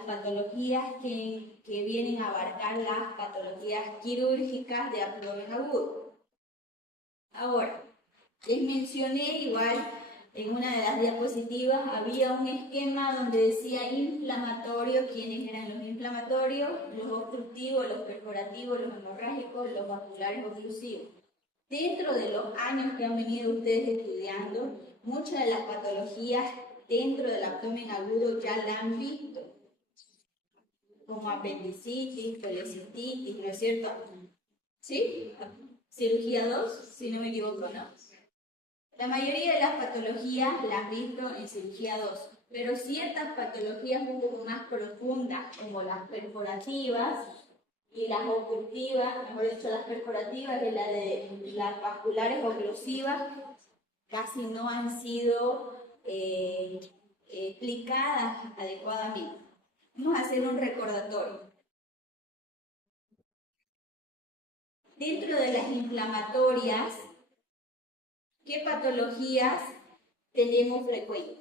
las patologías que vienen a abarcar las patologías quirúrgicas de abdomen agudo. Ahora, les mencioné igual en una de las diapositivas, había un esquema donde decía inflamatorio, quiénes eran los inflamatorios, los obstructivos, los perforativos, los hemorrágicos, los vasculares oclusivos. Dentro de los años que han venido ustedes estudiando, muchas de las patologías dentro del abdomen agudo ya la han visto, como apendicitis, colecistitis, ¿no es cierto? ¿Sí? Cirugía 2, si no me equivoco, ¿no? La mayoría de las patologías las han visto en cirugía 2, pero ciertas patologías un poco más profundas, como las perforativas y las oclusivas, mejor dicho, las perforativas y las vasculares oclusivas, casi no han sido explicadas adecuadamente. Vamos a hacer un recordatorio. Dentro de las inflamatorias, ¿qué patologías tenemos frecuentes?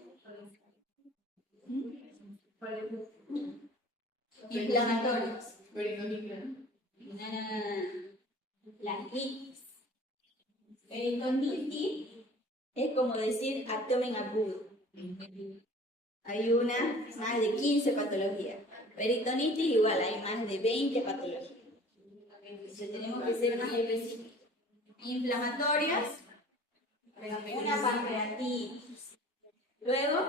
Inflamatorias. Las itis. Peritonitis es como decir abdomen agudo. Hay más de 15 patologías. Peritonitis igual, hay más de 20 patologías. Entonces tenemos que ser más específicos. Inflamatorias, una pancreatitis. Luego,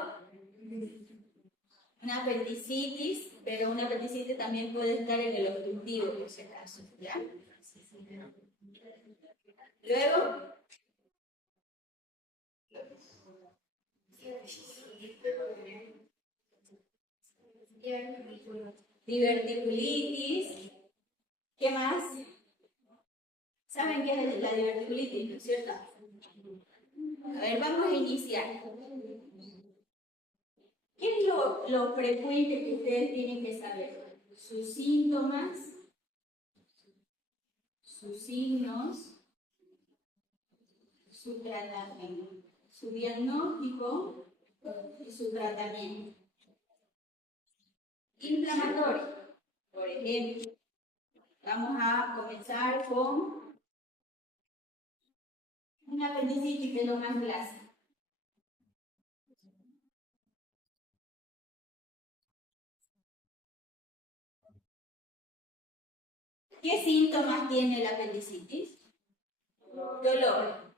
una apendicitis, pero una apendicitis también puede estar en el obstructivo, por si acaso, ¿ya? Luego, diverticulitis. ¿Qué más? ¿Saben qué es la diverticulitis, no es cierto? A ver, vamos a iniciar. ¿Qué es lo frecuente que ustedes tienen que saber? Sus síntomas, sus signos, su tratamiento, su diagnóstico y su tratamiento. Inflamatorio, por ejemplo. Vamos a comenzar con una apendicitis, que es lo más clásico. ¿Qué síntomas tiene la apendicitis? Dolor.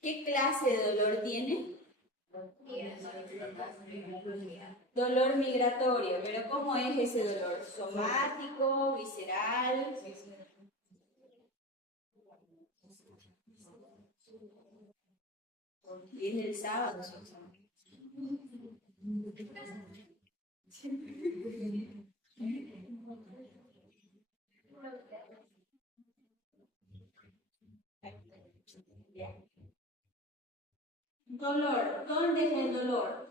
¿Qué clase de dolor tiene? Dolor migratorio. ¿Pero cómo es ese dolor? ¿Somático, visceral? Viene el sábado. Dolor. ¿Dónde es el dolor?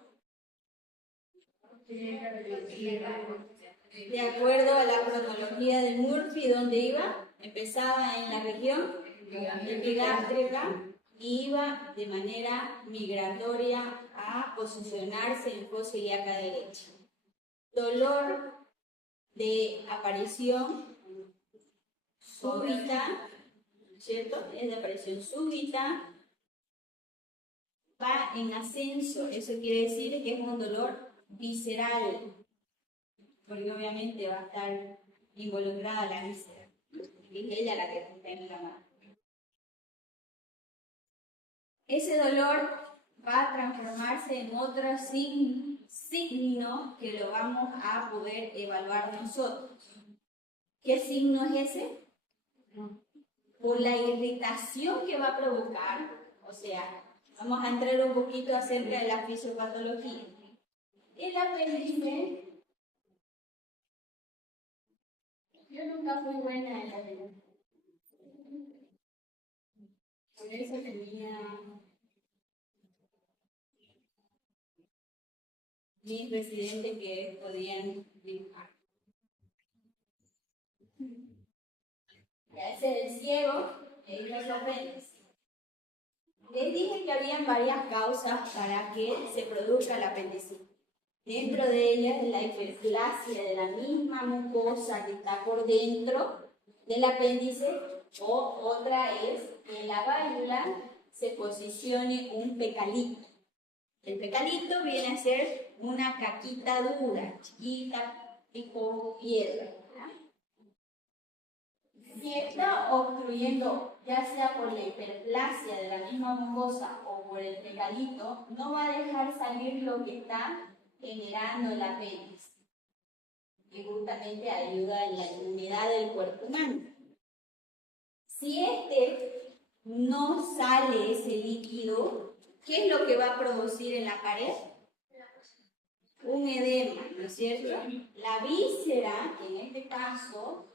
De acuerdo a la cronología de Murphy, ¿dónde iba? Empezaba en la región epigástrica y iba de manera migratoria a posicionarse en fosa ilíaca derecha. Dolor de aparición súbita, ¿cierto? Es de aparición súbita, va en ascenso, eso quiere decir que es un dolor visceral, porque obviamente va a estar involucrada la víscera, y es ella la que está en la mano. Ese dolor va a transformarse en otro signo que lo vamos a poder evaluar nosotros. ¿Qué signo es ese? Por la irritación que va a provocar, o sea, vamos a entrar un poquito acerca de la fisiopatología. El apéndice, yo nunca fui buena en la vida. Por eso tenía mis residentes que podían dibujar. Ese es el ciego, el apéndice. Les dije que había varias causas para que se produzca el apendicitis. Dentro de ella es la hiperplasia de la misma mucosa que está por dentro del apéndice, o otra es que en la válvula se posicione un pecalito. El pecalito viene a ser una caquita dura, chiquita, tipo piedra. Si está obstruyendo, ya sea por la hiperplasia de la misma mucosa o por el pecalito, no va a dejar salir lo que está generando el apéndice, que justamente ayuda en la inmunidad del cuerpo humano. Si no sale ese líquido, ¿qué es lo que va a producir en la pared? Un edema, ¿no es cierto? La víscera, en este caso,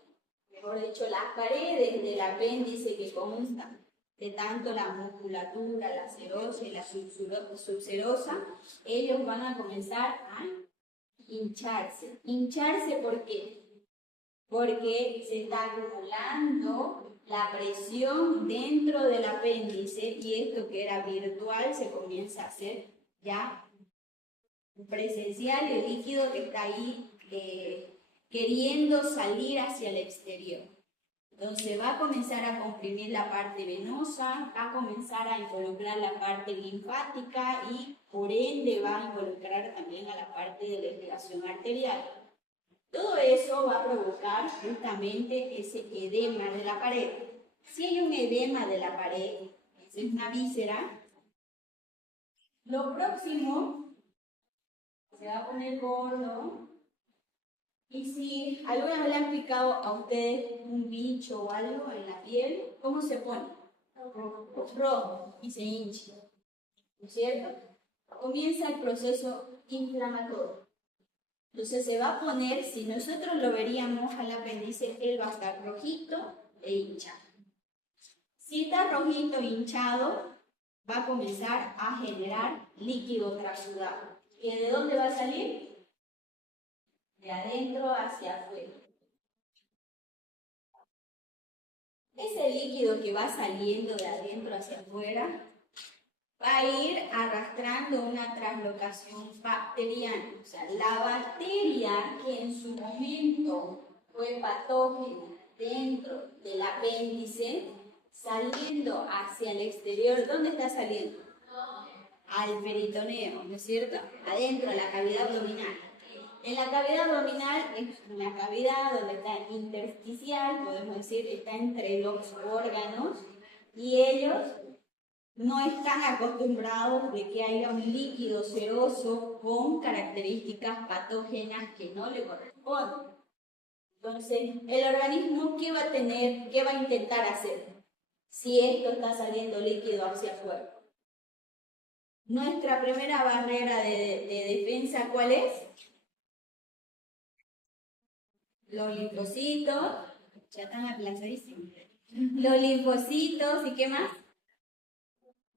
mejor dicho, las paredes del apéndice que constan de tanto la musculatura, la serosa y la subserosa, ellos van a comenzar a hincharse. ¿Hincharse por qué? Porque se está acumulando la presión dentro del apéndice y esto que era virtual se comienza a hacer ya presencial, el líquido que está ahí queriendo salir hacia el exterior. Entonces va a comenzar a comprimir la parte venosa, va a comenzar a involucrar la parte linfática y por ende va a involucrar también a la parte de la irrigación arterial. Todo eso va a provocar justamente ese edema de la pared. Si hay un edema de la pared, esa es una víscera, lo próximo se va a poner gordo. Y si alguna vez le han picado a ustedes un bicho o algo en la piel, ¿cómo se pone? Rojo y se hincha, ¿no es cierto? Comienza el proceso inflamatorio. Entonces se va a poner, si nosotros lo veríamos al apéndice, él va a estar rojito e hinchado. Si está rojito e hinchado, va a comenzar a generar líquido trasudado. ¿Y de dónde va a salir? De adentro hacia afuera. Ese líquido que va saliendo de adentro hacia afuera va a ir arrastrando una translocación bacteriana. O sea, la bacteria que en su momento fue patógena dentro del apéndice, saliendo hacia el exterior, ¿dónde está saliendo? Al peritoneo, ¿no es cierto? Adentro, la cavidad abdominal. En la cavidad abdominal es una cavidad donde está intersticial, podemos decir, está entre los órganos, y ellos no están acostumbrados de que haya un líquido seroso con características patógenas que no le corresponden. Entonces, el organismo, ¿qué va a tener? ¿Qué va a intentar hacer? Si esto está saliendo líquido hacia afuera. Nuestra primera barrera de defensa, ¿cuál es? Los linfocitos, ya están aplazadísimos. Los linfocitos, ¿y qué más?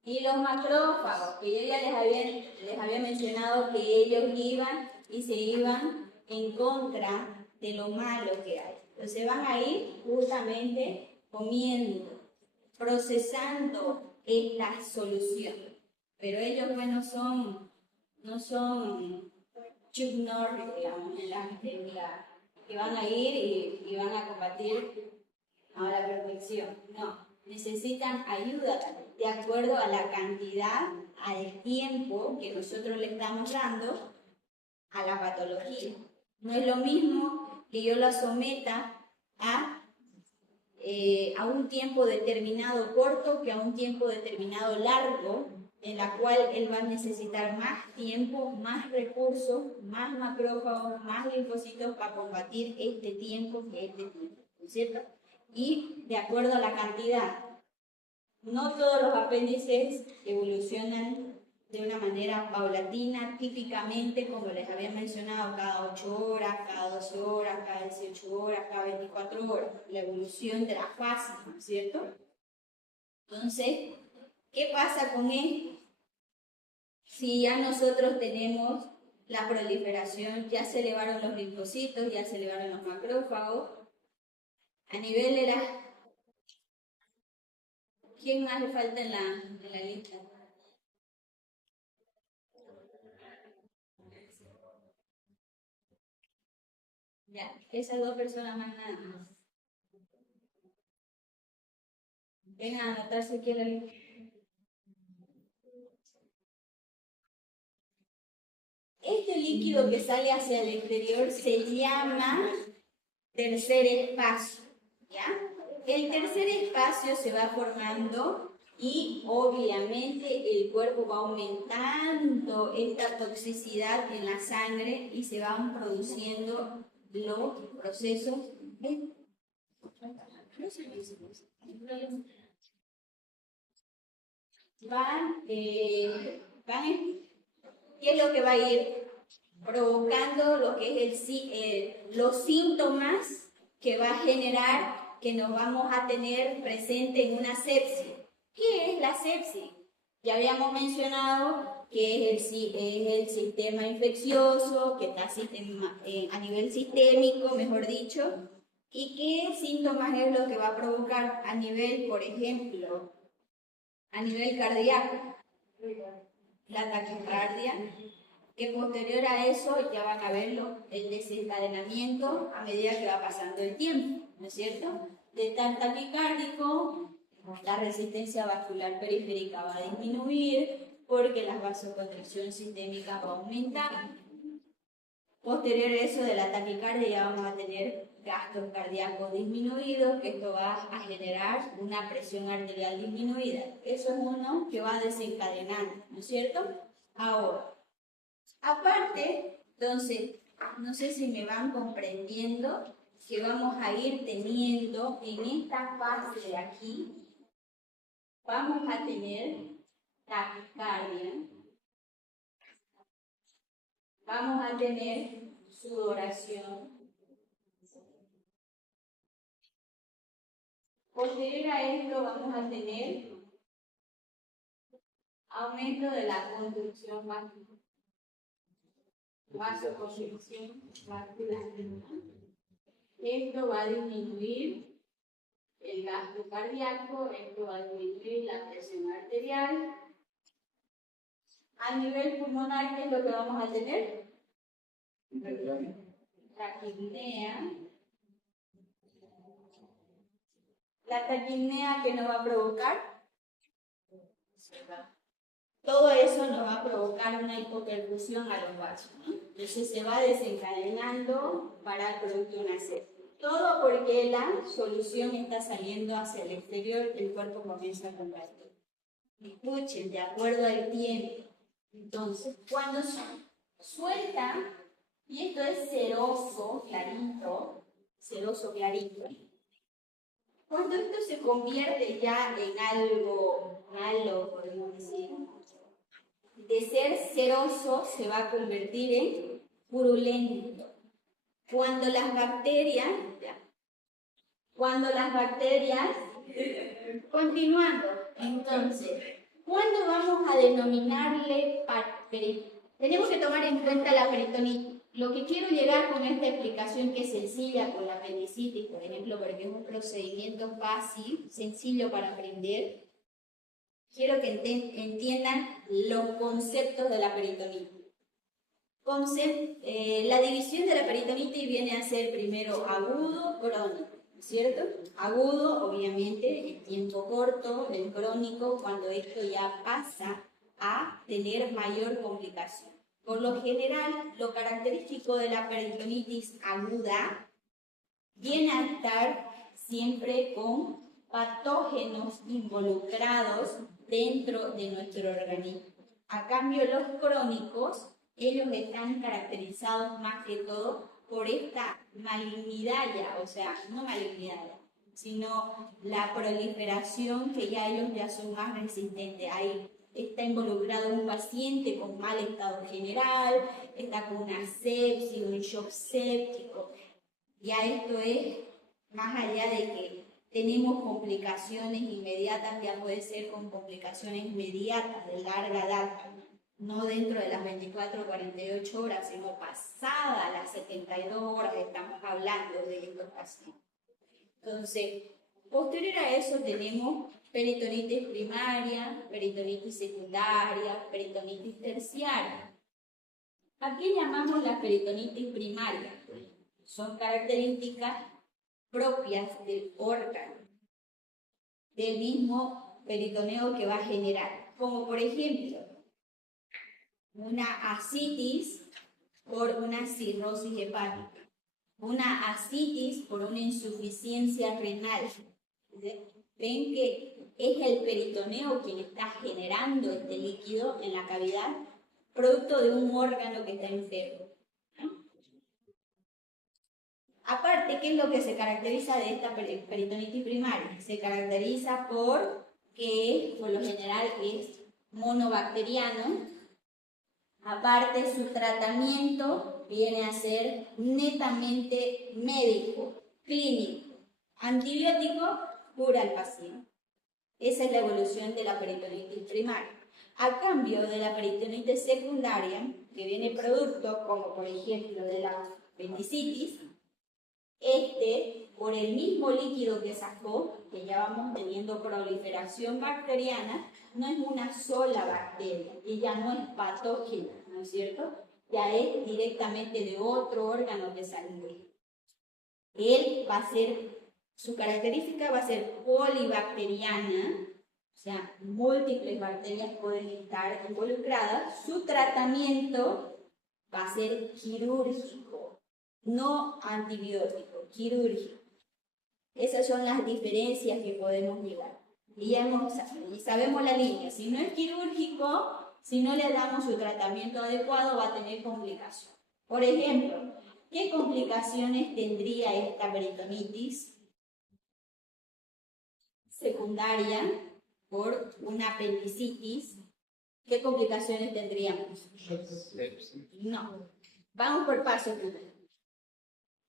Y los macrófagos, que yo ya les había mencionado que ellos iban y se iban en contra de lo malo que hay. Entonces van a ir justamente comiendo, procesando la solución. Pero ellos, bueno, no son Chuck Norris, digamos, que van a ir y van a combatir a la perfección. No, necesitan ayuda de acuerdo a la cantidad, al tiempo que nosotros le estamos dando a la patología. No es lo mismo que yo la someta a un tiempo determinado corto que a un tiempo determinado largo, en la cual él va a necesitar más tiempo, más recursos, más macrófagos, más linfocitos para combatir este tiempo que este tiempo, ¿no es cierto? Y de acuerdo a la cantidad. No todos los apéndices evolucionan de una manera paulatina, típicamente, como les había mencionado, cada 8 horas, cada 12 horas, cada 18 horas, cada 24 horas, la evolución de las fases, ¿no es cierto? Entonces, ¿qué pasa con esto? Si ya nosotros tenemos la proliferación, ya se elevaron los linfocitos, ya se elevaron los macrófagos, a nivel de la... ¿Quién más le falta en la lista? Ya, esas dos personas más nada más. Vengan a anotar si quieren. Este líquido que sale hacia el exterior se llama tercer espacio, ¿ya? El tercer espacio se va formando y obviamente el cuerpo va aumentando esta toxicidad en la sangre y se van produciendo los procesos ¿qué es lo que va a ir provocando lo que es los síntomas que va a generar que nos vamos a tener presente en una sepsis? ¿Qué es la sepsis? Ya habíamos mencionado que es el sistema infeccioso, que está a nivel sistémico, mejor dicho, y qué síntomas es lo que va a provocar a nivel, por ejemplo, a nivel cardíaco, la taquicardia, que posterior a eso ya van a verlo, el desencadenamiento a medida que va pasando el tiempo, ¿no es cierto? De tan taquicárdico, la resistencia vascular periférica va a disminuir porque la vasoconstricción sistémica va a aumentar. Posterior a eso de la taquicardia ya vamos a tener gastos cardíacos disminuidos, que esto va a generar una presión arterial disminuida. Eso es uno que va desencadenando, ¿no es cierto? Ahora, aparte, entonces, no sé si me van comprendiendo que vamos a ir teniendo en esta fase de aquí, vamos a tener taquicardia, vamos a tener sudoración. Posterior a esto vamos a tener aumento de la conducción vasoconstricción vascular. Esto va a disminuir el gasto cardíaco, esto va a disminuir la presión arterial. A nivel pulmonar, ¿qué es lo que vamos a tener? Taquipnea. La taquipnea, ¿qué nos va a provocar? Todo eso nos va a provocar una hipoperfusión a los vasos, ¿no? Entonces se va desencadenando para el producto de una sepsis. Todo porque la solución está saliendo hacia el exterior, el cuerpo comienza a combatir. Escuchen, de acuerdo al tiempo. Entonces, cuando suelta, y esto es seroso clarito, cuando esto se convierte ya en algo malo, podemos decir, de ser ceroso se va a convertir en purulento. Cuando las bacterias, continuando, entonces, ¿cuándo vamos a denominarle tenemos que tomar en cuenta la peritonitis? Lo que quiero llegar con esta explicación que es sencilla con la apendicitis, por ejemplo, porque es un procedimiento fácil, sencillo para aprender, quiero que entiendan los conceptos de la peritonitis. La división de la peritonitis viene a ser primero agudo, crónico, ¿cierto? Agudo, obviamente, en tiempo corto, el crónico, cuando esto ya pasa a tener mayor complicación. Por lo general, lo característico de la peritonitis aguda viene a estar siempre con patógenos involucrados dentro de nuestro organismo. A cambio, los crónicos, ellos están caracterizados más que todo por esta malignidad ya, o sea, no malignidad, sino la proliferación que ya ellos ya son más resistentes. Ahí está involucrado un paciente con mal estado general, está con una sepsis, un shock séptico. Ya esto es más allá de que tenemos complicaciones inmediatas, ya puede ser con complicaciones inmediatas de larga data, no dentro de las 24 o 48 horas, sino pasadas las 72 horas estamos hablando de estos pacientes. Entonces, posterior a eso tenemos peritonitis primaria, peritonitis secundaria, peritonitis terciaria. ¿A qué llamamos la peritonitis primaria? son características propias del órgano, del mismo peritoneo que va a generar, como por ejemplo una ascitis por una cirrosis hepática, una ascitis por una insuficiencia renal. ¿Ven que es el peritoneo quien está generando este líquido en la cavidad, producto de un órgano que está enfermo? Aparte, ¿qué es lo que se caracteriza de esta peritonitis primaria? Se caracteriza por que, por lo general, es monobacteriano. Aparte, su tratamiento viene a ser netamente médico, clínico. Antibiótico, cura al paciente. Esa es la evolución de la peritonitis primaria. A cambio de la peritonitis secundaria, que viene producto, como por ejemplo de la apendicitis, por el mismo líquido que sacó, que ya vamos teniendo proliferación bacteriana, no es una sola bacteria, ella no es patógena, ¿no es cierto? Ya es directamente de otro órgano que salió. Él va a ser, su característica va a ser polibacteriana, o sea, múltiples bacterias pueden estar involucradas. Su tratamiento va a ser quirúrgico, no antibiótico, quirúrgico. Esas son las diferencias que podemos llevar. Y sabemos la línea. Si no es quirúrgico, si no le damos su tratamiento adecuado, va a tener complicaciones. Por ejemplo, ¿qué complicaciones tendría esta peritonitis secundaria por una apendicitis? ¿Qué complicaciones tendríamos? No. Vamos por paso primero.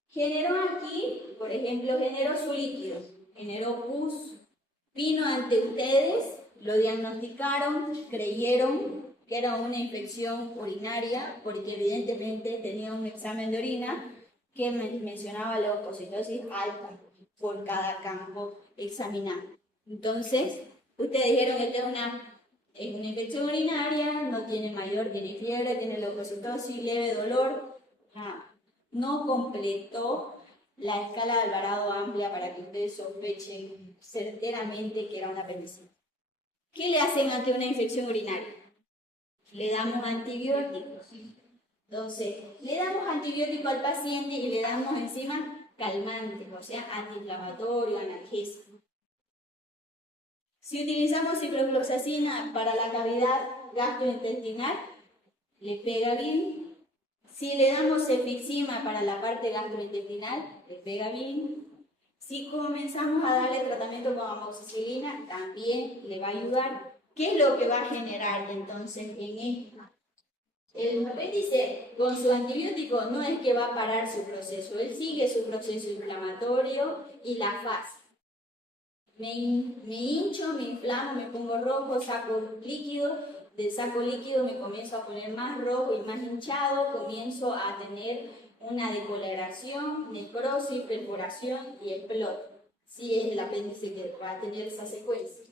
Generó aquí, por ejemplo, generó su líquido, generó pus, vino ante ustedes, lo diagnosticaron, creyeron que era una infección urinaria, porque evidentemente tenía un examen de orina que mencionaba leucocitosis alta por cada campo examinado. Entonces, ustedes dijeron que es una infección urinaria, no tiene mayor, tiene fiebre, tiene leucocitosis, leve dolor. No completó la escala de Alvarado amplia para que ustedes sospechen certeramente que era una apendicitis. ¿Qué le hacen ante una infección urinaria? Le damos antibióticos. Entonces, le damos antibiótico al paciente y le damos encima calmantes, o sea, antiinflamatorio, analgésico. Si utilizamos ciprofloxacina para la cavidad gastrointestinal, le pega bien. Si le damos cefixima para la parte gastrointestinal, le pega bien. Si comenzamos a darle tratamiento con amoxicilina, también le va a ayudar. ¿Qué es lo que va a generar entonces en esto? El apéndice con su antibiótico no es que va a parar su proceso, él sigue su proceso inflamatorio y la fase. Me hincho, me inflamo, me pongo rojo, saco líquido, del saco líquido me comienzo a poner más rojo y más hinchado, comienzo a tener una decoloración, necrosis, perforación y exploto. Si es el apéndice que va a tener esa secuencia.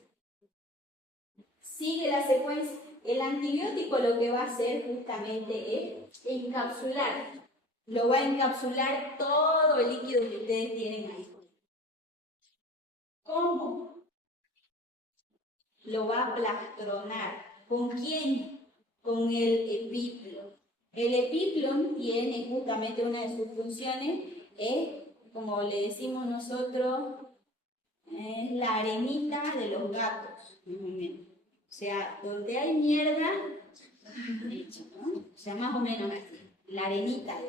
Sigue la secuencia. El antibiótico lo que va a hacer justamente es encapsular. Lo va a encapsular todo el líquido que ustedes tienen ahí. ¿Cómo? Lo va a plastronar. ¿Con quién? Con el epíplon. El epíplon tiene justamente una de sus funciones, es, como le decimos nosotros, es la arenita de los gatos. O sea, donde hay mierda, ¿no? O sea, más o menos así. La arenita,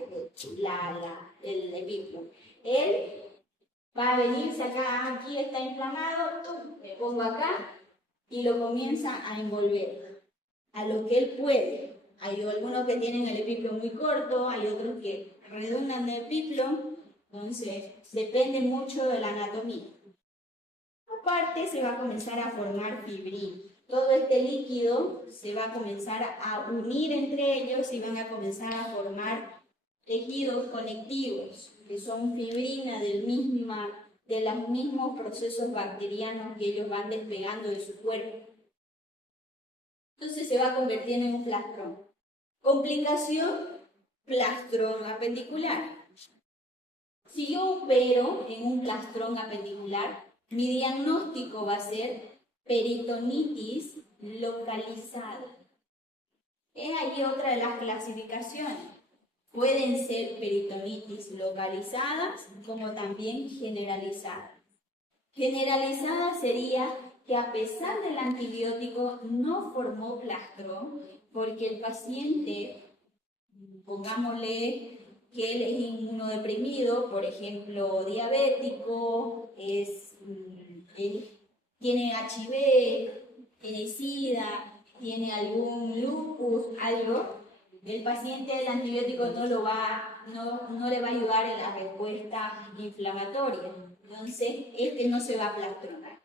el epíplon. Él va a venirse acá, aquí está inflamado, me pongo acá y lo comienza a envolver a lo que él puede. Hay algunos que tienen el epíplon muy corto, hay otros que redundan de epíplon, entonces depende mucho de la anatomía. Aparte se va a comenzar a formar fibrina. Todo este líquido se va a comenzar a unir entre ellos y van a comenzar a formar tejidos conectivos, que son fibrina de los mismos procesos bacterianos que ellos van despegando de su cuerpo. Entonces se va convirtiendo en un plastrón. Complicación, plastrón apendicular. Si yo opero en un plastrón apendicular, mi diagnóstico va a ser peritonitis localizada. Es ahí otra de las clasificaciones. Pueden ser peritonitis localizadas como también generalizadas. Generalizada sería que a pesar del antibiótico no formó plastrón porque el paciente, pongámosle que él es inmunodeprimido, por ejemplo, diabético, él tiene HIV, tiene SIDA, tiene algún lupus, algo, el paciente del antibiótico no le va a ayudar en la respuesta inflamatoria. Entonces, este no se va a plastronar,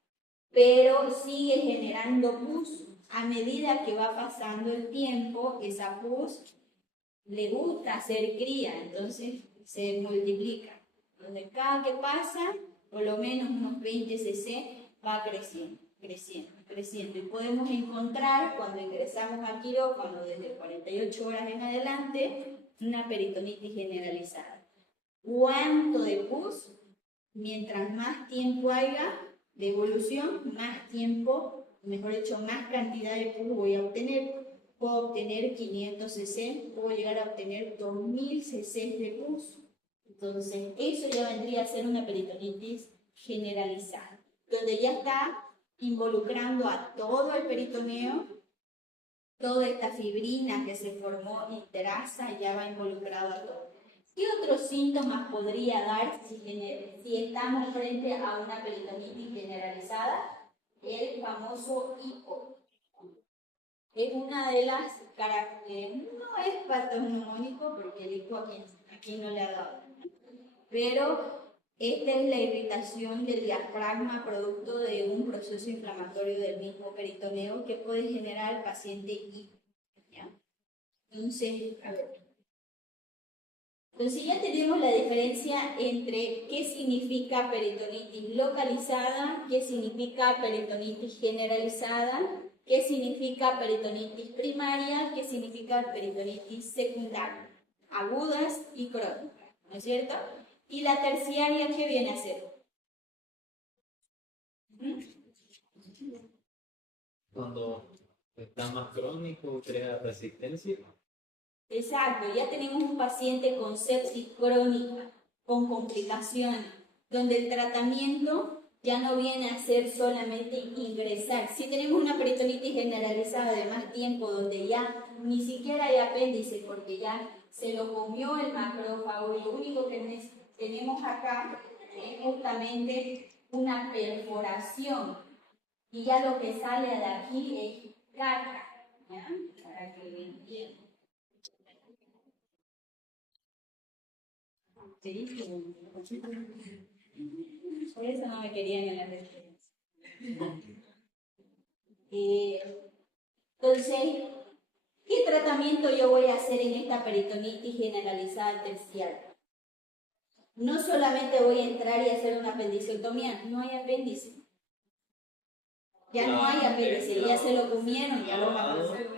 pero sigue generando pus. A medida que va pasando el tiempo, esa pus le gusta hacer cría, entonces se multiplica. Entonces, cada que pasa, por lo menos unos 20 cc va creciendo, creciendo, creciendo. Y podemos encontrar, cuando ingresamos al quirófano desde 48 horas en adelante, una peritonitis generalizada. ¿Cuánto de pus? Mientras más tiempo haya de evolución, más tiempo, mejor dicho, más cantidad de pus voy a obtener. Puedo obtener 500 cc, puedo llegar a obtener 2000 cc de pus. Entonces, eso ya vendría a ser una peritonitis generalizada, donde ya está involucrando a todo el peritoneo, toda esta fibrina que se formó interasa ya va involucrado a todo. ¿Qué otros síntomas podría dar si estamos frente a una peritonitis generalizada? El famoso hipo. Es una de las características, no es patognomónico porque el hipo aquí no le ha dado, pero esta es la irritación del diafragma producto de un proceso inflamatorio del mismo peritoneo que puede generar al paciente hipo. ¿Ya? Entonces, a ver. Entonces ya tenemos la diferencia entre qué significa peritonitis localizada, qué significa peritonitis generalizada, qué significa peritonitis primaria, qué significa peritonitis secundaria, agudas y crónicas, ¿no es cierto? Y la terciaria, ¿qué viene a ser? Cuando está más crónico, crea resistencia. Exacto, ya tenemos un paciente con sepsis crónica, con complicaciones, donde el tratamiento ya no viene a ser solamente ingresar. Si tenemos una peritonitis generalizada de más tiempo, donde ya ni siquiera hay apéndice, porque ya se lo comió el macrófago, y lo único que tenemos acá es justamente una perforación, y ya lo que sale de aquí es caca, ¿ya? Para que lo entiendan. Sí, por eso no me querían en la residencia. Entonces, ¿qué tratamiento yo voy a hacer en esta peritonitis generalizada terciaria? No solamente voy a entrar y hacer una apendicectomía, no hay apéndice. Ya no hay apéndice, ya se lo comieron, ya lo van a hacer.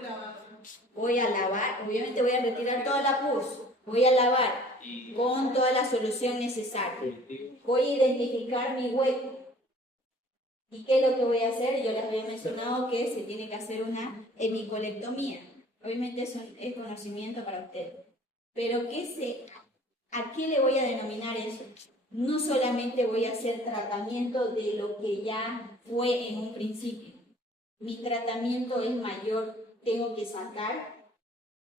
Voy a lavar, obviamente voy a retirar toda la pus, voy a lavar con toda la solución necesaria. Voy a identificar mi hueco. ¿Y qué es lo que voy a hacer? Yo les había mencionado que se tiene que hacer una hemicolectomía. Obviamente eso es conocimiento para ustedes. Pero ¿a qué le voy a denominar eso? No solamente voy a hacer tratamiento de lo que ya fue en un principio. Mi tratamiento es mayor. Tengo que sacar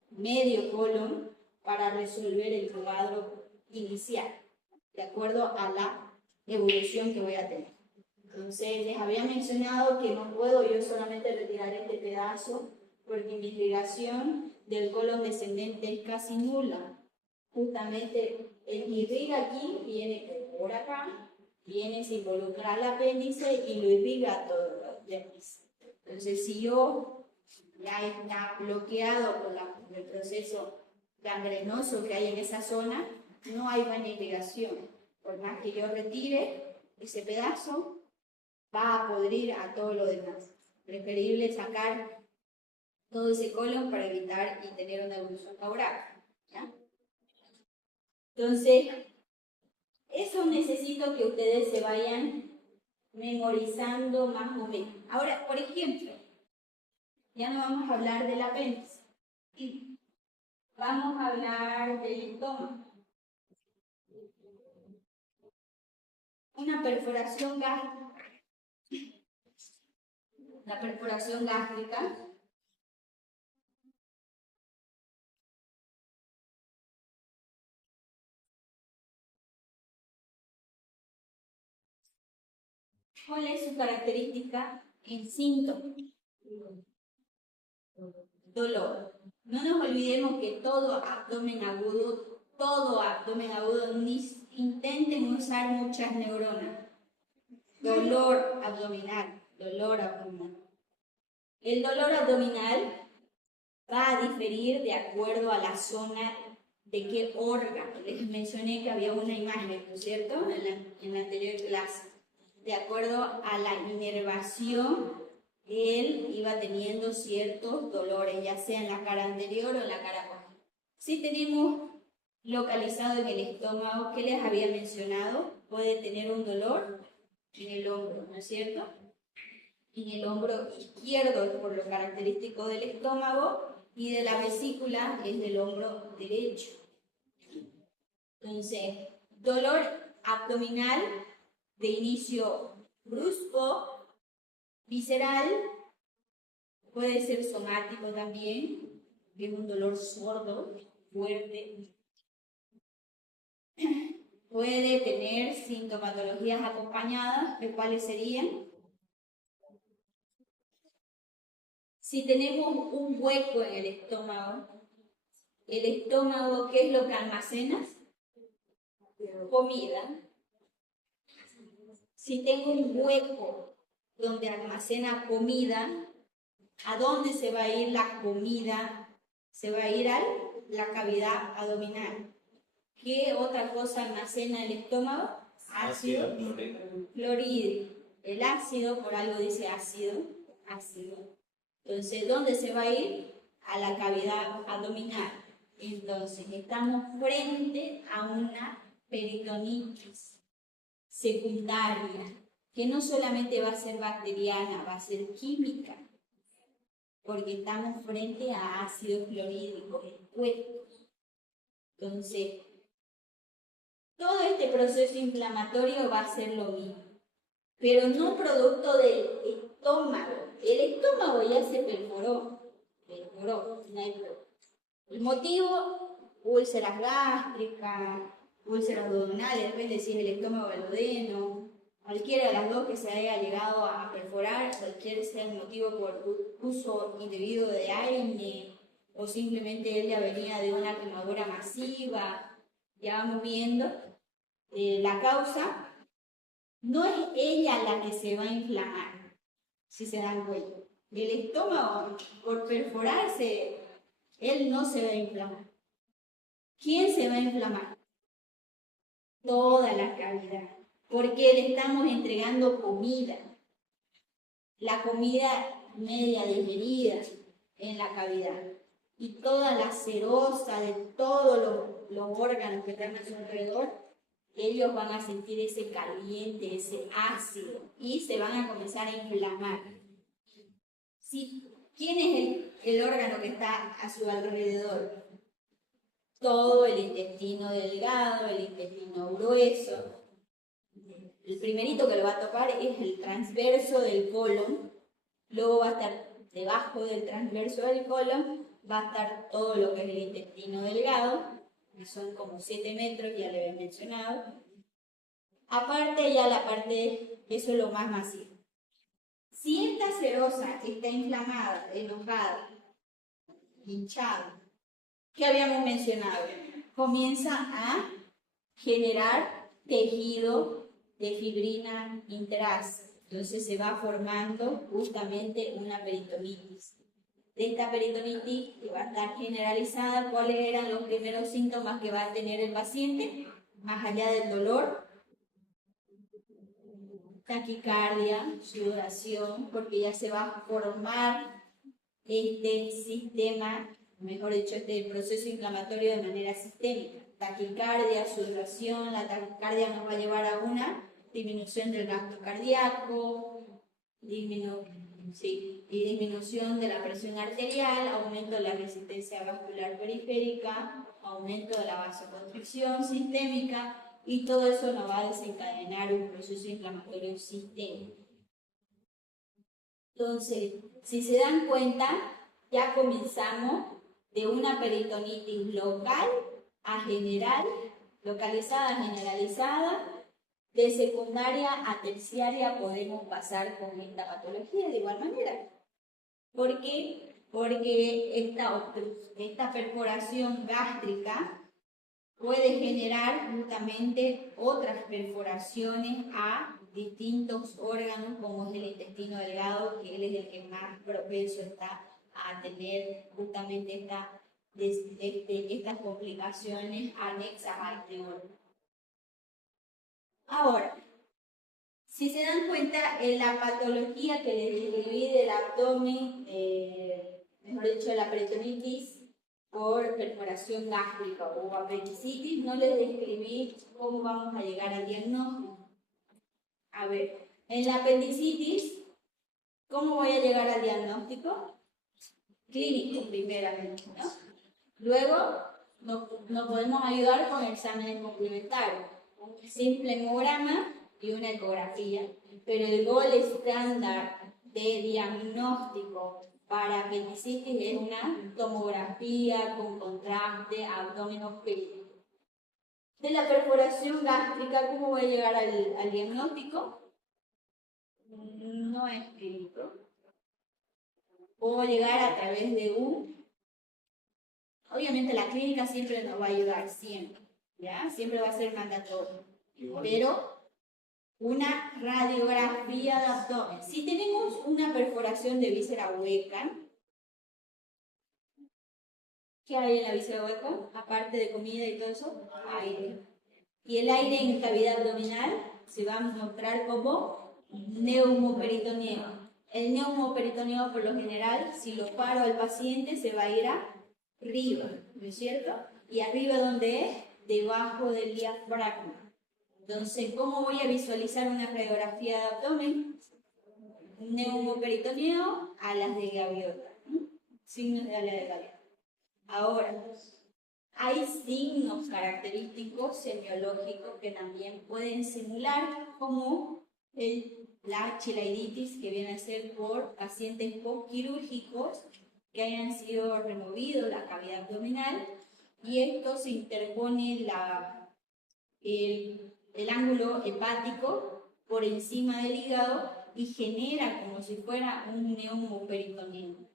medio colon para resolver el cuadro inicial, de acuerdo a la evolución que voy a tener. Entonces, les había mencionado que no puedo yo solamente retirar este pedazo porque mi irrigación del colon descendente es casi nula. Justamente el irriga aquí viene por acá, viene, se involucra el apéndice y lo irriga todo de aquí. Entonces, si yo ya está bloqueado por el proceso gangrenoso que hay en esa zona, no hay buena irrigación. Por más que yo retire ese pedazo, va a podrir a todo lo demás. Preferible sacar todo ese colon para evitar y tener una evolución favorable. ¿Ya? Entonces, necesito que ustedes se vayan memorizando más o menos. Ahora, por ejemplo, ya no vamos a hablar del apéndice. Vamos a hablar del estómago. Una perforación gástrica. La perforación gástrica ¿cuál es su característica en síntomas? Dolor. No nos olvidemos que todo abdomen agudo, intenten usar muchas neuronas. Dolor abdominal. El dolor abdominal va a diferir de acuerdo a la zona de qué órgano. Les mencioné que había una imagen, ¿no es cierto?, en la anterior clase. De acuerdo a la inervación, él iba teniendo ciertos dolores, ya sea en la cara anterior o en la cara posterior. Si tenemos localizado en el estómago, ¿qué les había mencionado? Puede tener un dolor en el hombro, ¿no es cierto? En el hombro izquierdo es por lo característico del estómago y de la vesícula es del hombro derecho. Entonces, dolor abdominal de inicio brusco, visceral, puede ser somático también, es un dolor sordo, fuerte. Puede tener sintomatologías acompañadas, ¿de cuáles serían? Si tenemos un hueco en el estómago, ¿qué es lo que almacena? Comida. Si tengo un hueco donde almacena comida, ¿a dónde se va a ir la comida? Se va a ir a la cavidad abdominal. ¿Qué otra cosa almacena el estómago? Ácido clorhídrico. El ácido, por algo dice ácido. Entonces, ¿dónde se va a ir? A la cavidad abdominal. Entonces, estamos frente a una peritonitis secundaria, que no solamente va a ser bacteriana, va a ser química, porque estamos frente a ácido clorhídrico expuestos. Entonces, todo este proceso inflamatorio va a ser lo mismo, pero no producto del estómago. El estómago ya se perforó, no hay problema. El motivo, úlceras gástricas, úlceras abdominales, depende si es el estómago o el duodeno, cualquiera de las dos que se haya llegado a perforar, cualquier sea el motivo por uso indebido de aire, o simplemente ella venía de una quemadura masiva, ya vamos viendo la causa. No es ella la que se va a inflamar, si se dan cuenta. El estómago, por perforarse, él no se va a inflamar. ¿Quién se va a inflamar? Toda la cavidad, porque le estamos entregando comida. La comida media digerida en la cavidad. Y toda la serosa de todos los órganos que están a su alrededor, ellos van a sentir ese caliente, ese ácido, y se van a comenzar a inflamar. ¿Sí? ¿Quién es el órgano que está a su alrededor? Todo el intestino delgado, el intestino grueso. El primerito que lo va a tocar es el transverso del colon, luego va a estar debajo del transverso del colon, va a estar todo lo que es el intestino delgado, que son como 7 metros, ya le había mencionado. Aparte ya la parte, eso es lo más masivo. Si esta serosa está inflamada, enojada, hinchada, ¿qué habíamos mencionado? Comienza a generar tejido de fibrina interasa. Entonces se va formando justamente una peritonitis. De esta peritonitis que va a estar generalizada, ¿cuáles eran los primeros síntomas que va a tener el paciente? Más allá del dolor, taquicardia, sudoración, porque ya se va a formar este sistema, mejor dicho, este proceso inflamatorio de manera sistémica. taquicardia, sudoración. La taquicardia nos va a llevar a una disminución del gasto cardíaco, disminución de la presión arterial, aumento de la resistencia vascular periférica, aumento de la vasoconstricción sistémica, y todo eso nos va a desencadenar un proceso inflamatorio sistémico. Entonces, si se dan cuenta, ya comenzamos de una peritonitis local a general, localizada a generalizada. De secundaria a terciaria podemos pasar con esta patología de igual manera. ¿Por qué? Porque esta perforación gástrica puede generar justamente otras perforaciones a distintos órganos, como es el intestino delgado, que él es el que más propenso está a tener justamente estas complicaciones anexas a este órgano. Ahora, si se dan cuenta, en la patología que les describí del abdomen, mejor dicho, de la peritonitis por perforación gástrica o apendicitis, no les describí cómo vamos a llegar al diagnóstico. A ver, en la apendicitis, ¿cómo voy a llegar al diagnóstico? Clínico, primeramente, ¿no? Luego, nos podemos ayudar con exámenes complementarios. Un simple hemograma y una ecografía, pero el gol estándar de diagnóstico para apendicitis es una tomografía con contraste abdominopélvico. De la perforación gástrica, ¿cómo voy a llegar al diagnóstico? No es clínico. Puedo llegar a través de obviamente la clínica siempre nos va a ayudar, siempre, ¿ya? Siempre va a ser mandatorio. Pero una radiografía de abdomen. Si tenemos una perforación de víscera hueca, ¿qué hay en la víscera hueca? Aparte de comida y todo eso, aire. Y el aire en cavidad abdominal se va a mostrar como neumoperitoneo. El neumoperitoneo, por lo general, si lo paro al paciente, se va a ir arriba, ¿no es cierto? ¿Y arriba dónde es? Debajo del diafragma. Entonces, ¿cómo voy a visualizar una radiografía de abdomen? Neumoperitoneo, alas de gaviota. Signos de alas de gaviota. Ahora, hay signos característicos semiológicos que también pueden simular, como la chilaiditiis, que viene a ser por pacientes postquirúrgicos que hayan sido removidos la cavidad abdominal, y esto se interpone el ángulo hepático por encima del hígado y genera como si fuera un neumoperitoneo.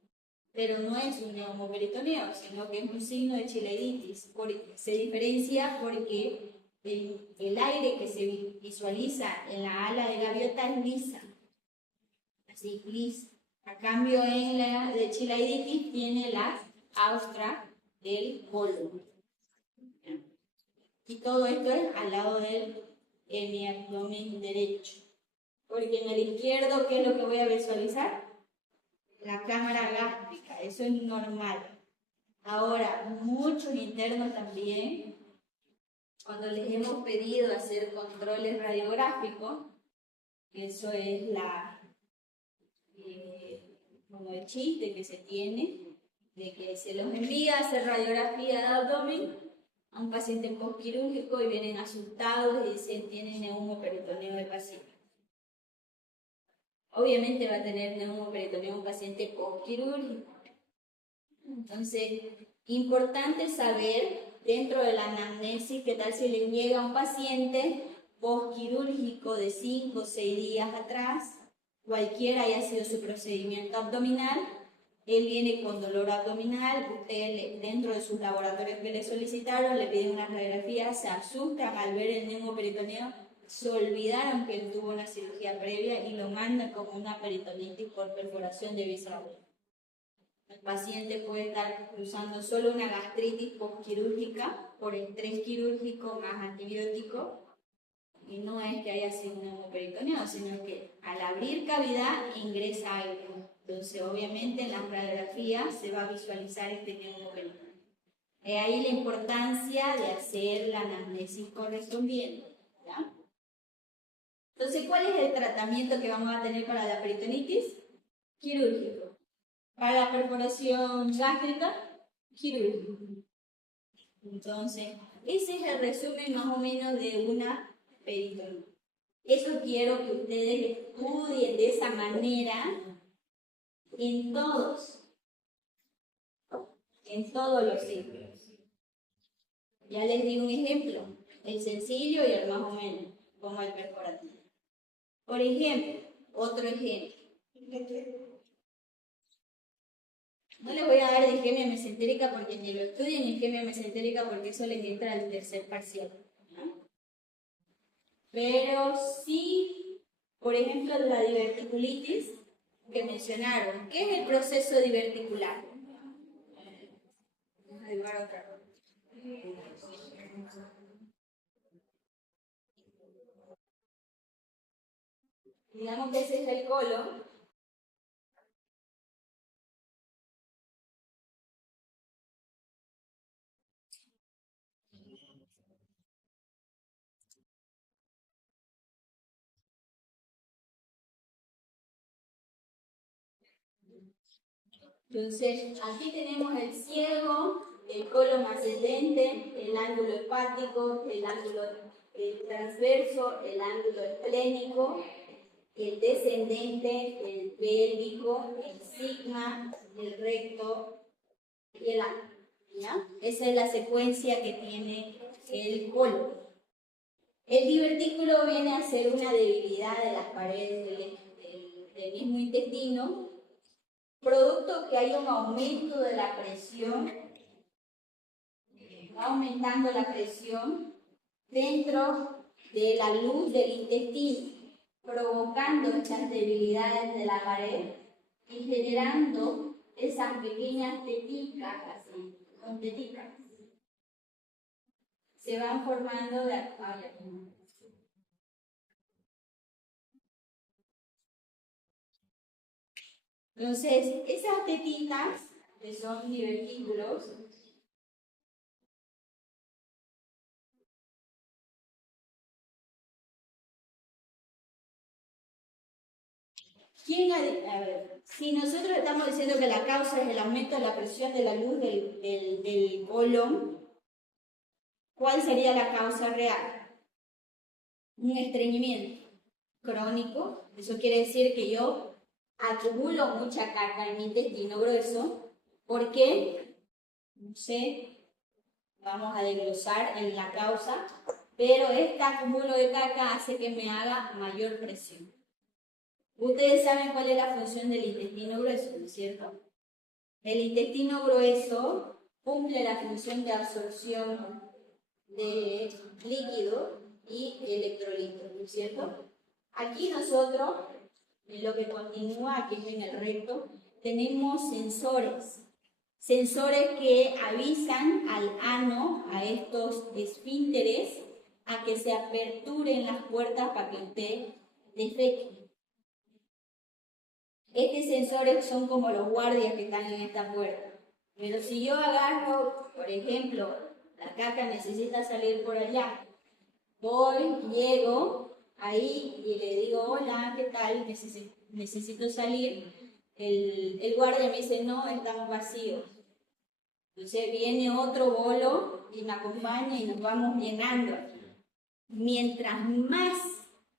Pero no es un neumoperitoneo, sino que es un signo de chilaiditiis. Se diferencia porque el aire que se visualiza en la ala de gaviota es lisa, así lisa. A cambio, en la de chilaiditiis tiene la austra del colon. Y todo esto es al lado del hemiabdomen derecho. Porque en el izquierdo, ¿qué es lo que voy a visualizar? La cámara gástrica, eso es normal. Ahora, muchos internos también, cuando les hemos pedido hacer controles radiográficos, eso es como el chiste que se tiene, de que se los envía a hacer radiografía de abdomen a un paciente postquirúrgico y vienen asustados y dicen tienen neumoperitoneo del paciente. Obviamente va a tener neumoperitoneo un paciente postquirúrgico. Entonces, importante saber dentro de la anamnesis qué tal si le llega a un paciente postquirúrgico de 5 o 6 días atrás, cualquiera haya sido su procedimiento abdominal, él viene con dolor abdominal, usted dentro de sus laboratorios que le solicitaron le piden una radiografía, se asustan al ver el neumoperitoneo, se olvidaron que él tuvo una cirugía previa y lo mandan como una peritonitis por perforación de víscera hueca. El paciente puede estar cruzando solo una gastritis postquirúrgica por estrés quirúrgico más antibiótico, y no es que haya sido un neumoperitoneo, sino que al abrir cavidad ingresa aire. Entonces, obviamente, en la radiografía se va a visualizar este neumoperitoneo. Ahí la importancia de hacer la anamnesis correspondiente. ¿Ya? Entonces, ¿cuál es el tratamiento que vamos a tener para la peritonitis? Quirúrgico. Para la perforación gástrica, quirúrgico. Entonces, ese es el resumen más o menos de una peritonitis. Eso quiero que ustedes estudien de esa manera en todos los ciclos. Ya les di un ejemplo, el sencillo y el más o menos, como el perforativo. Por ejemplo, otro ejemplo. No les voy a dar de isquemia mesentérica porque ni lo estudian ni isquemia mesentérica porque eso les entra al tercer parcial. ¿No? Pero sí, por ejemplo, la diverticulitis que mencionaron. ¿Qué es el proceso diverticular? Digamos que ese es el colon. Entonces, aquí tenemos el ciego, el colon ascendente, el ángulo hepático, el ángulo transverso, el ángulo esplénico, el descendente, el pélvico, el sigma, el recto y el ano. ¿Ya? Esa es la secuencia que tiene el colon. El divertículo viene a ser una debilidad de las paredes del mismo intestino, producto que hay un aumento de la presión, va aumentando la presión dentro de la luz del intestino, provocando estas debilidades de la pared y generando esas pequeñas teticas, así, con teticas. Se van formando de acá. Entonces, esas tetitas, que son divertículos, a ver, si nosotros estamos diciendo que la causa es el aumento de la presión de la luz del colon, ¿cuál sería la causa real? Un estreñimiento crónico. Eso quiere decir que yo acumulo mucha caca en mi intestino grueso. ¿Por qué? No sé, vamos a desglosar en la causa, pero este acúmulo de caca hace que me haga mayor presión. Ustedes saben cuál es la función del intestino grueso, ¿no es cierto? El intestino grueso cumple la función de absorción de líquido y electrolitos, ¿no es cierto? Aquí nosotros, en lo que continúa, aquí en el recto, tenemos sensores. Sensores que avisan al ano, a estos esfínteres, a que se aperturen las puertas para que usted defeque. Estos sensores son como los guardias que están en esta puerta. Pero si yo agarro, por ejemplo, la caca necesita salir por allá, voy, llego ahí y le digo, hola, ¿qué tal? Necesito salir. El guardia me dice, no, estamos vacíos. Entonces viene otro bolo y me acompaña y nos vamos llenando. Mientras más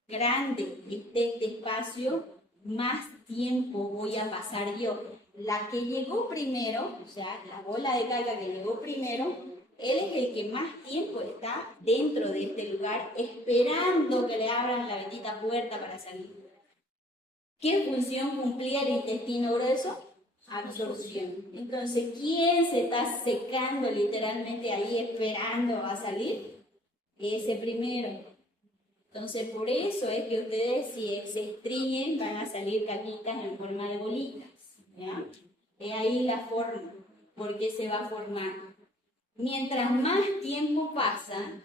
grande esté este espacio, más tiempo voy a pasar yo. La que llegó primero, o sea, la bola de caca que llegó primero, él es el que más tiempo está dentro de este lugar, esperando que le abran la bendita puerta para salir. ¿Qué función cumplía el intestino grueso? Absorción. Entonces, ¿quién se está secando literalmente ahí esperando a salir? Ese primero. Entonces, por eso es que ustedes, si se estreñen, van a salir caquitas en forma de bolitas. ¿Ya? Es ahí la forma, porque se va a formar. Mientras más tiempo pasa,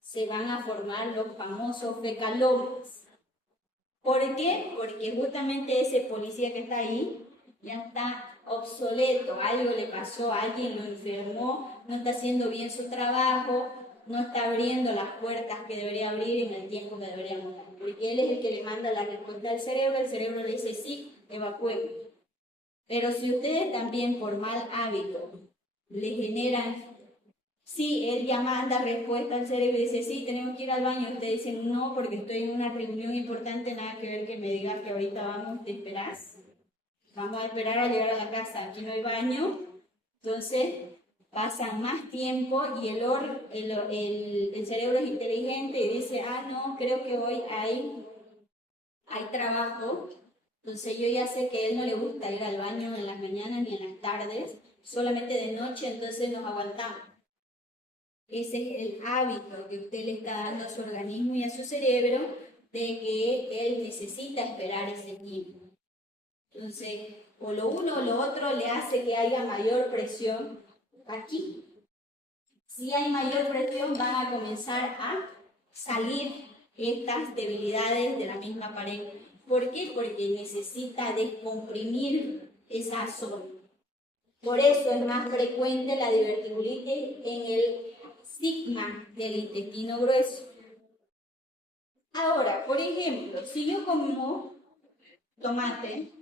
se van a formar los famosos fecalomas. ¿Por qué? Porque justamente ese policía que está ahí ya está obsoleto, algo le pasó, alguien lo enfermó, no está haciendo bien su trabajo, no está abriendo las puertas que debería abrir en el tiempo que deberíamos dar. Porque él es el que le manda la respuesta al cerebro, el cerebro le dice sí, evacuemos. Pero si ustedes también por mal hábito le generan, sí, él ya manda respuesta al cerebro y dice sí, tenemos que ir al baño, ustedes dicen no, porque estoy en una reunión importante, nada que ver que me digas que ahorita vamos, ¿te esperás? Vamos a esperar a llegar a la casa, aquí no hay baño, entonces pasan más tiempo y el cerebro es inteligente y dice, ah, no, creo que hoy hay trabajo, entonces yo ya sé que a él no le gusta ir al baño en las mañanas ni en las tardes, solamente de noche, entonces nos aguantamos. Ese es el hábito que usted le está dando a su organismo y a su cerebro de que él necesita esperar ese tiempo. Entonces, o lo uno o lo otro le hace que haya mayor presión aquí. Si hay mayor presión, van a comenzar a salir estas debilidades de la misma pared. ¿Por qué? Porque necesita descomprimir esa zona. Por eso es más frecuente la diverticulitis en el sigma del intestino grueso. Ahora, por ejemplo, si yo como tomate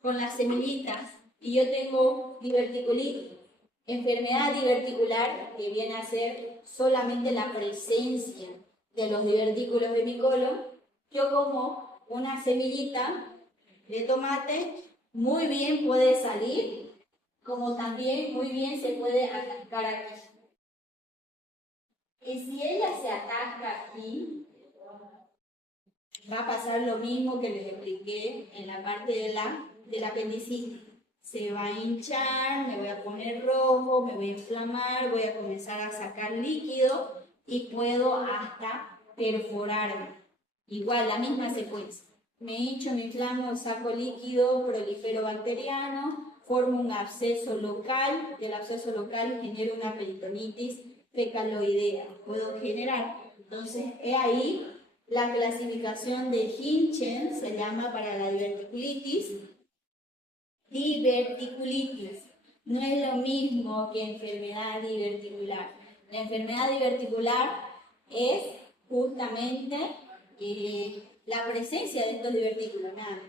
con las semillitas y yo tengo diverticulitis, enfermedad diverticular, que viene a ser solamente la presencia de los divertículos de mi colon, yo como una semillita de tomate, muy bien puede salir, como también muy bien se puede atascar aquí. Y si ella se atasca aquí, va a pasar lo mismo que les expliqué en la parte de la apendicitis. Se va a hinchar, me voy a poner rojo, me voy a inflamar, voy a comenzar a sacar líquido y puedo hasta perforarme. Igual, la misma secuencia. Me hincho, me inflamo, saco líquido, prolifero bacteriano, formo un absceso local, del absceso local genero una peritonitis fecaloidea. Puedo generar. Entonces, he ahí la clasificación de Hinchen, se llama para la diverticulitis. Diverticulitis no es lo mismo que enfermedad diverticular. La enfermedad diverticular es justamente la presencia de estos divertículos. Nada.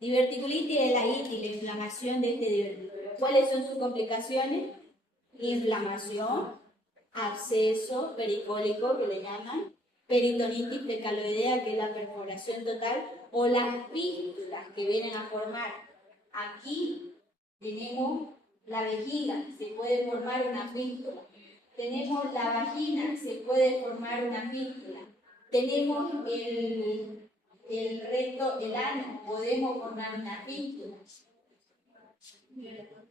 Diverticulitis es la itis, la inflamación de este divertículo. ¿Cuáles son sus complicaciones? Inflamación, absceso pericólico, que le llaman, peritonitis fecaloidea, que es la perforación total, o las fístulas que vienen a formar. Aquí tenemos la vejiga, se puede formar una fístula. Tenemos la vagina, se puede formar una fístula. Tenemos el recto, el ano, podemos formar una fístula.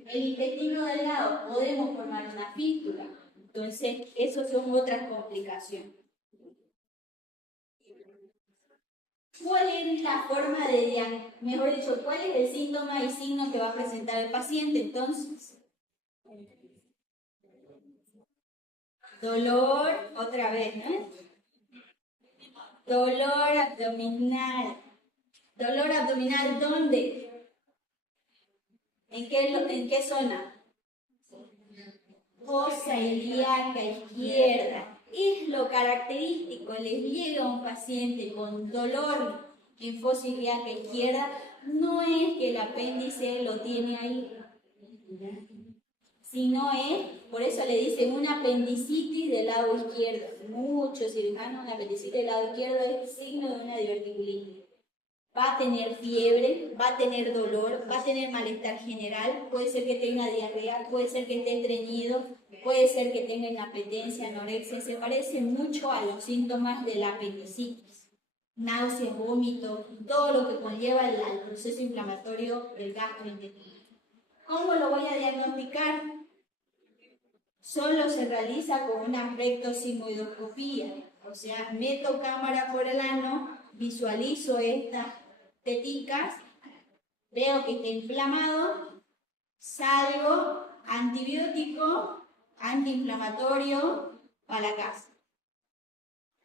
El intestino delgado, podemos formar una fístula. Entonces, esas son otras complicaciones. ¿Cuál es la forma de diagnóstico? Mejor dicho, ¿cuál es el síntoma y signo que va a presentar el paciente? Entonces, dolor, otra vez, ¿no? Dolor abdominal. ¿Dolor abdominal dónde? ¿En qué zona? Fosa ilíaca izquierda. Es lo característico, les llega un paciente con dolor en fosa ilíaca izquierda, no es que el apéndice lo tiene ahí, sino es, por eso le dicen una apendicitis del lado izquierdo. Muchos cirujanos, una apendicitis del lado izquierdo es signo de una diverticulitis. Va a tener fiebre, va a tener dolor, va a tener malestar general, puede ser que tenga diarrea, puede ser que esté estreñido, puede ser que tenga inapetencia, anorexia, se parece mucho a los síntomas de la apendicitis. Náuseas, vómitos, todo lo que conlleva el proceso inflamatorio del gastrointestinal. ¿Cómo lo voy a diagnosticar? Solo se realiza con una rectosigmoidoscopía, o sea, meto cámara por el ano, visualizo estas teticas, veo que está inflamado, salgo, antibiótico, antiinflamatorio, para la casa.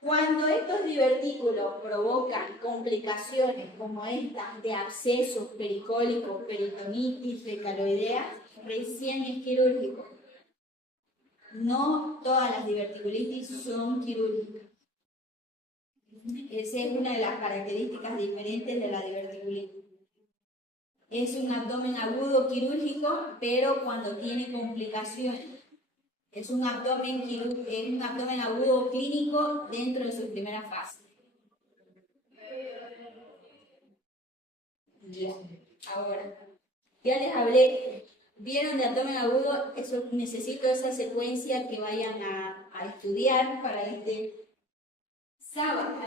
Cuando estos divertículos provocan complicaciones como estas de abscesos pericólicos, peritonitis, fecaloidea, recién es quirúrgico. No todas las diverticulitis son quirúrgicas. Esa es una de las características diferentes de la diverticulitis. Es un abdomen agudo quirúrgico, pero cuando tiene complicaciones. Es un abdomen agudo clínico dentro de su primera fase. Ya. Ahora, ya les hablé, vieron de abdomen agudo, eso, necesito esa secuencia que vayan a estudiar para este sábado.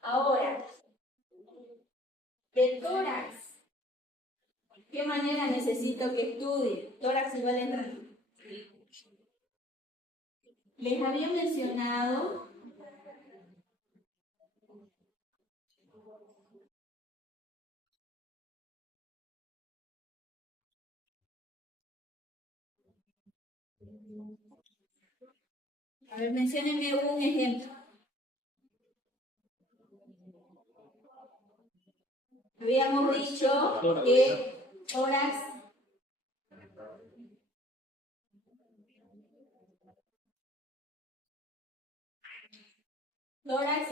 Ahora, de tórax, ¿qué manera necesito que estudien? Tórax igual a les había mencionado a ver, menciónenme un ejemplo. Habíamos dicho que tórax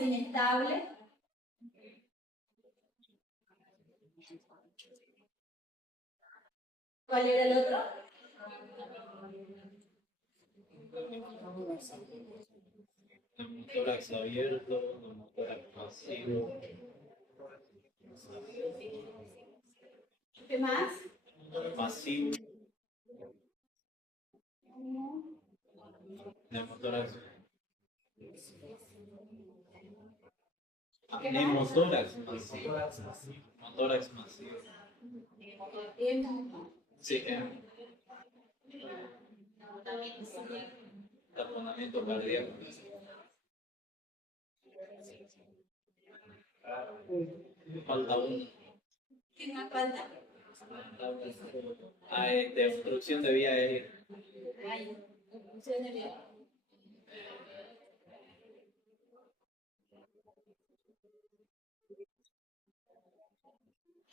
inestable. ¿Cuál era el otro? Tórax abierto, tórax pasivo. ¿Qué más? Pasivo. Neumotórax. Neumotórax masivo. Neumotórax masivo. Sí, taponamiento cardíaco. Falta uno. ¿Qué más falta? De obstrucción de vía aérea.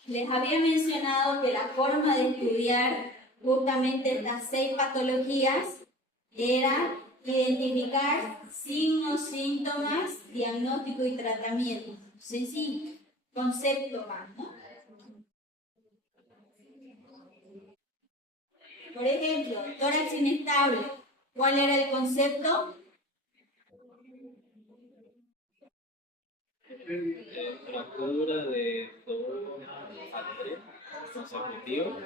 Les había mencionado que la forma de estudiar justamente estas 6 patologías era identificar signos, síntomas, diagnóstico y tratamiento. Sencillo, concepto más, ¿no? Por ejemplo, tórax inestable. ¿Cuál era el concepto? Fractura de todo consecutivo.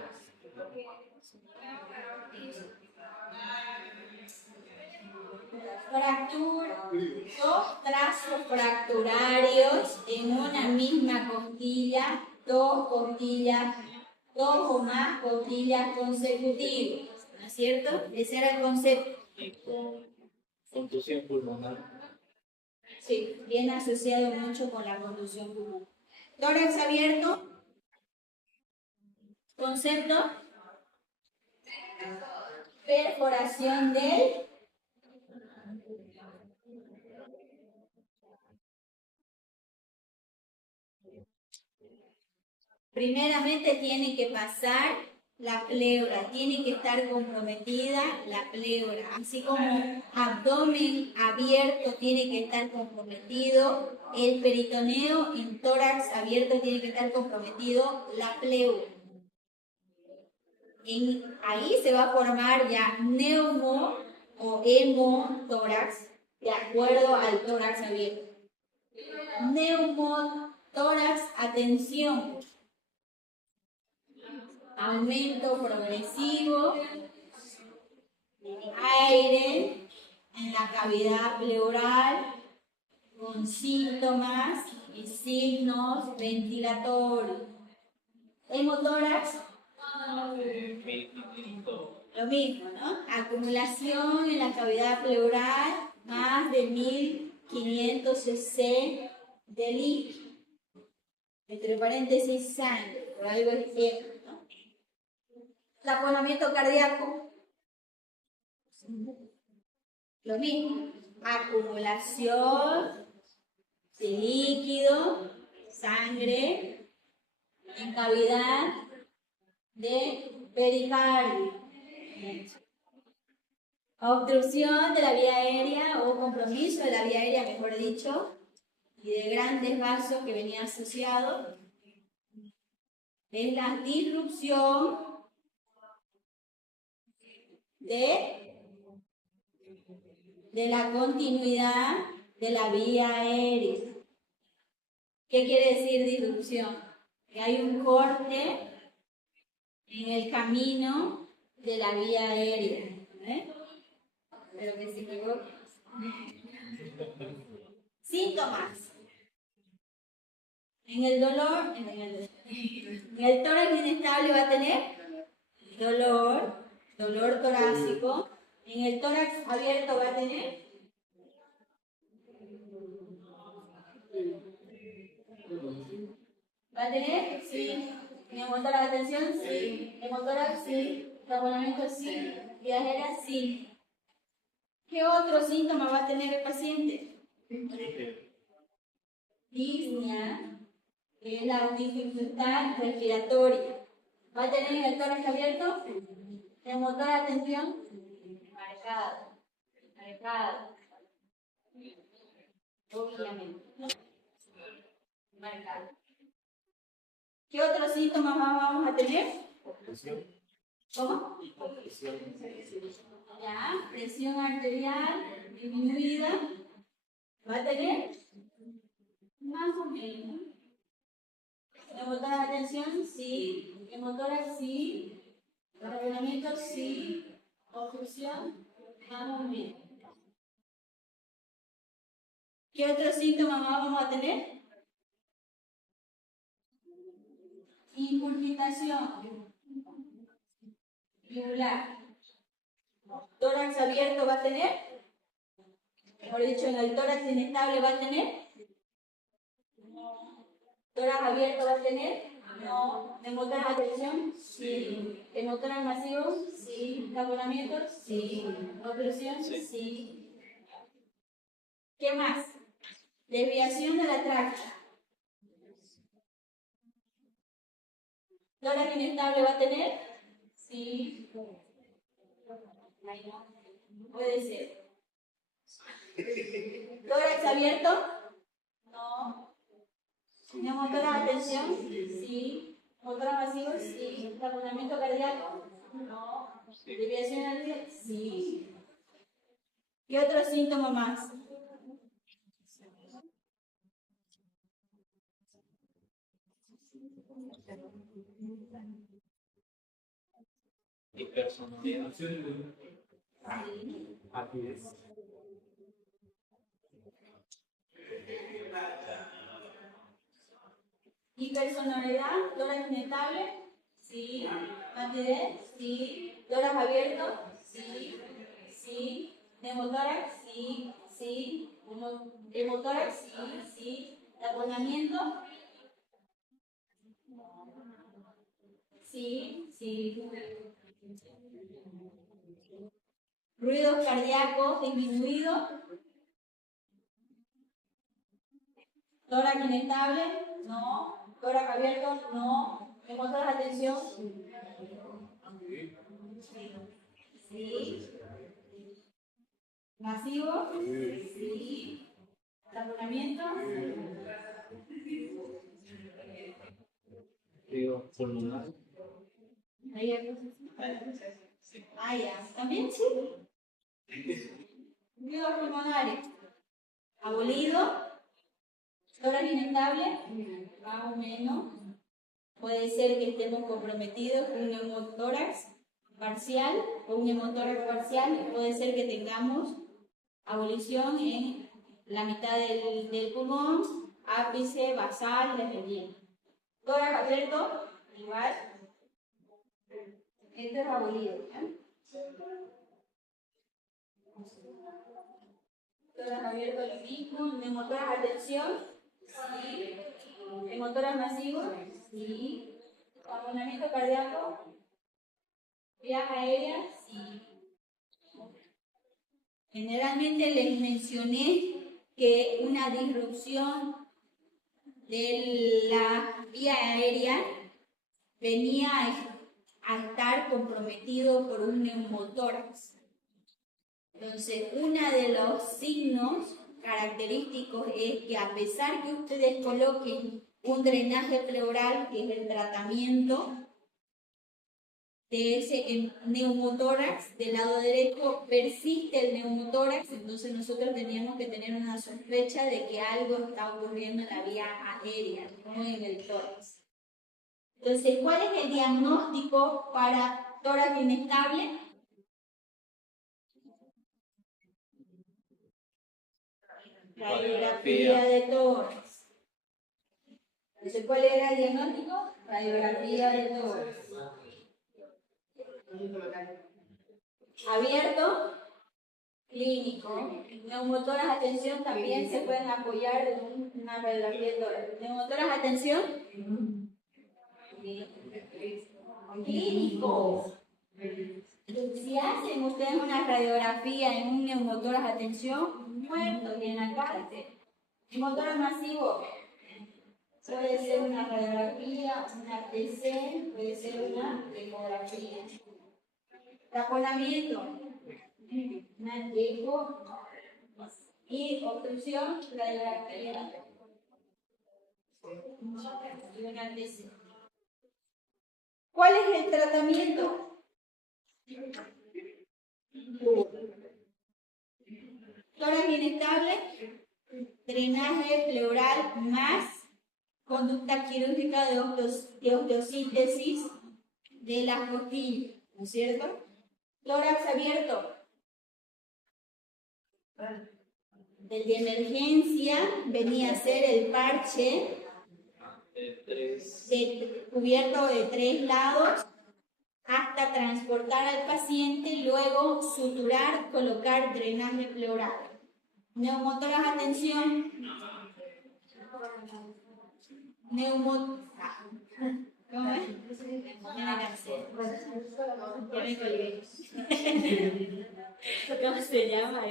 Fractura, 2 trazos fracturarios en una misma costilla, 2 costillas, 2 o más costillas consecutivas, ¿no es cierto? Ese era el concepto. Contusión pulmonar. Sí, viene asociado mucho con la contusión pulmonar. Tórax abierto, concepto, perforación del primeramente tiene que pasar la pleura, tiene que estar comprometida la pleura, así como abdomen abierto tiene que estar comprometido, el peritoneo en tórax abierto tiene que estar comprometido la pleura. Ahí se va a formar ya neumo o hemotórax de acuerdo al tórax abierto. Neumotórax, atención. Aumento progresivo de aire en la cavidad pleural con síntomas y signos ventilatorios. Hemotórax, lo mismo, ¿no? Acumulación en la cavidad pleural, más de 1500 cc de líquido. Entre paréntesis, sangre, por algo es esto. Taponamiento cardíaco, lo mismo, acumulación de líquido, sangre, en cavidad de pericardio. Obstrucción de la vía aérea o compromiso de la vía aérea, mejor dicho, y de grandes vasos que venía asociado, es la disrupción de la continuidad de la vía aérea. ¿Qué quiere decir disrupción? Que hay un corte en el camino de la vía aérea. Pero que se equivoque. Síntomas. En el dolor, en el tórax inestable va a tener dolor torácico. En el tórax abierto va a tener sí. Neumotórax, atención, sí. Neumotórax, sí. Taponamiento, sí. Viajera, sí. ¿Qué otro síntoma va a tener el paciente? Disnea, que es la dificultad respiratoria. ¿Va a tener en el tórax abierto? Neumotórax, atención, marcado. Obviamente. Marcado. ¿Qué otros síntomas vamos a tener? ¿Cómo? Ya, presión arterial disminuida. ¿Va a tener? Más o menos. ¿Neumotórax, atención? Sí. Neumotórax, sí. Razonamiento, sí. Obstrucción, más o menos. ¿Qué otros síntomas más vamos a tener? Incurgitación yugular. Tórax abierto va a tener, mejor dicho, en el tórax inestable va a tener. Tórax abierto va a tener. No. Neumotórax, atención, sí. Neumotórax masivo, sí. Taponamiento, sí. Obstrucción, sí. ¿Qué más? Desviación de la tráquea. ¿Tórax inestable va a tener? Sí. Puede ser. ¿Tórax abierto? No. ¿Neumotórax, atención? Sí. ¿Neumotórax masivo? Sí. ¿Taponamiento cardíaco? No. ¿Desviación atrial? Sí. ¿Qué otro síntoma más? Hipersonalidad. Hipersonoridad, tórax inestable, sí. Matidez, sí. Tórax abierto, sí. Sí. Neumotórax, sí. Sí. Hemotórax, sí. Sí. Taponamiento, sí. Sí. Ruidos cardíacos disminuidos, tórax inestable, no. Tórax abierto, no. Hemotórax, atención, sí. Masivo, sí. Taponamiento, Digo, pulmonar. ahí hay cosas. Ah, ya. También sí. Ruidos pulmonares. Abolido, tórax inestable, más o menos. Puede ser que estemos comprometidos con un neumotórax parcial o un hemotórax parcial. Y puede ser que tengamos abolición en la mitad del pulmón, ápice, basal, dependiendo. Tórax abierto, igual. Esto es abolido. ¿Ya? Tórax abierto, lo mismo. Neumotórax, atención. Sí. Hemotórax masivo. Sí. Taponamiento cardíaco. Vías aéreas. Sí. Generalmente les mencioné que una disrupción de la vía aérea venía a estar comprometido por un neumotórax. Entonces, uno de los signos característicos es que a pesar que ustedes coloquen un drenaje pleural, que es el tratamiento de ese neumotórax del lado derecho, persiste el neumotórax, entonces nosotros teníamos que tener una sospecha de que algo está ocurriendo en la vía aérea, no en el tórax. Entonces, ¿cuál es el diagnóstico para tórax inestable? Radiografía de tórax. Entonces, ¿cuál era el diagnóstico? Radiografía de tórax. Abierto, clínico. Neumotoras, atención, también se pueden apoyar en una radiografía de tórax. Neumotoras, atención. Clínico. Si hacen ustedes una radiografía en un neumotoras, atención, muertos y en la cárcel. Neumotoras masivo. Puede ser una radiografía, una TC, puede ser una ecografía. Taponamiento, una eco y obstrucción, radiografía y una TC. ¿Cuál es el tratamiento? Tórax inestable, drenaje pleural más conducta quirúrgica de osteosíntesis de las costillas, ¿no es cierto? Tórax abierto. El de emergencia venía a ser el parche cubierto de 3 lados hasta transportar al paciente y luego suturar, colocar drenaje pleural. Neumotoras, atención. ¿Cómo es? ¿Cómo se llama?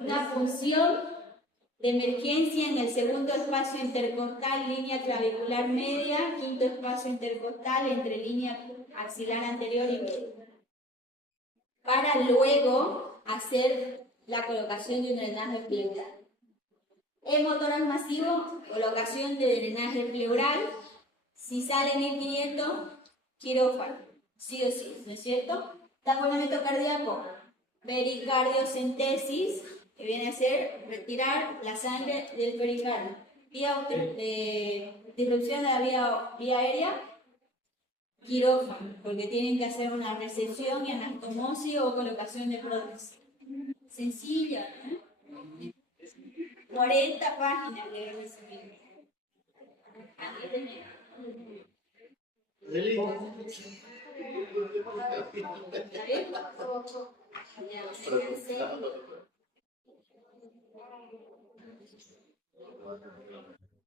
Una función de emergencia en el segundo espacio intercostal, línea clavicular media, quinto espacio intercostal entre línea axilar anterior y media. Para luego hacer la colocación de un drenaje pleural. Hemotórax masivo, colocación de drenaje pleural. Si sale 1500, quirófano, sí o sí, ¿no es cierto? Taponamiento cardíaco, pericardiocentesis, que viene a ser retirar la sangre del pericardio. Vía de disrupción de la vía aérea, quirófano, porque tienen que hacer una resección y anastomosis o colocación de prótesis. Sencilla, ¿eh? 40 páginas de recibir. ¿Está bien?